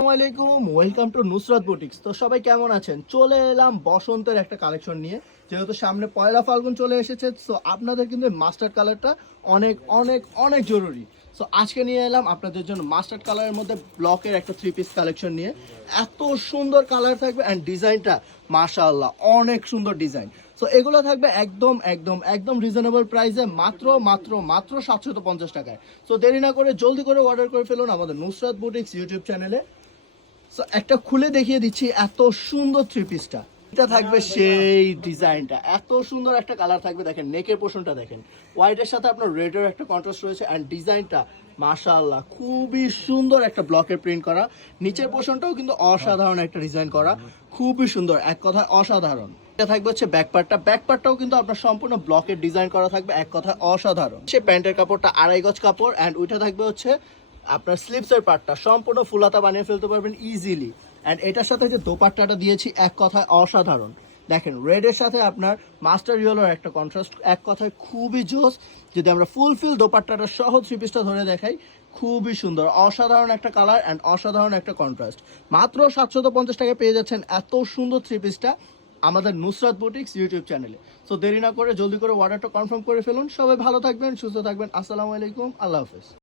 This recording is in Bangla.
আসসালামু আলাইকুম, ওয়েলকাম টু নুসরাত বুটিক্স। তো সবাই কেমন আছেন? চলে এলাম বসন্তের একটা কালেকশন নিয়ে। যেহেতু সামনে পয়লা ফাল্গুন চলে এসেছে সো আপনাদের কিন্তু মাস্টার্ড কালারটা অনেক অনেক অনেক জরুরি। সো আজকে নিয়ে এলাম আপনাদের জন্য মাস্টার্ড কালারের মধ্যে ব্লকের একটা থ্রি পিস কালেকশন নিয়ে। এত সুন্দর কালার থাকবে অ্যান্ড ডিজাইনটা, মাশাআল্লাহ, অনেক সুন্দর ডিজাইন। সো এগুলো থাকবে একদম একদম একদম রিজনেবল প্রাইসে মাত্র মাত্র মাত্র পঞ্চাশ টাকায়। সো দেরি না করে জলদি করে অর্ডার করে ফেলুন আমাদের নুসরাত বুটিক্স ইউটিউব চ্যানেলে সো একটা খুলে দেখিয়ে দিচ্ছি এত সুন্দর থ্রি পিসটা এটা থাকবে সেই ডিজাইনটা। এত সুন্দর একটা কালার থাকবে। দেখেন নেকের পোর্শনটা দেখেন। হোয়াইটের সাথে আপনার রেডের একটা কন্ট্রাস্ট রয়েছে অ্যান্ড ডিজাইনটা মাশাআল্লাহ, খুবই সুন্দর একটা ব্লকের প্রিন্ট করা। নিচের পোর্শনটাও কিন্তু অসাধারণ একটা ডিজাইন করা। খুবই সুন্দর, এক কথায় অসাধারণ। এটা থাকবে হচ্ছে ব্যাক পার্টটা ব্যাক পার্টটাও কিন্তু আপনার সম্পূর্ণ ব্লকের ডিজাইন করা থাকবে, এক কথায় অসাধারণ। সে প্যান্টের কাপড়টা আড়াই গজ কাপড় অ্যান্ড ওইটা থাকবে হচ্ছে আপনার স্লিপসের পার্টটা সম্পূর্ণ ফুলাতা বানিয়ে ফেলতে পারবেন ইজিলি অ্যান্ড এটার সাথে যে দোপাট্টাটা দিয়েছি, এক কথায় অসাধারণ। দেখেন রেডের সাথে আপনার মাস্টার ইয়েলোর একটা কন্ট্রাস্ট এক কথায় খুবই জোস। যদি আমরা ফুল ফিল দোপাট্টাটা সহ থ্রি পিসটা ধরে দেখাই, খুবই সুন্দর। অসাধারণ একটা কালার অ্যান্ড অসাধারণ একটা কন্ট্রাস্ট মাত্র সাতশত পঞ্চাশ টাকায় পেয়ে যাচ্ছেন এত সুন্দর থ্রি পিসটা আমাদের নুসরাত বুটিক্স ইউটিউব চ্যানেলে সো দেরি না করে জলদি করে অর্ডারটা কনফার্ম করে ফেলুন। সবাই ভালো থাকবেন, সুস্থ থাকবেন। আসসালামু আলাইকুম। আল্লাহ হাফেজ।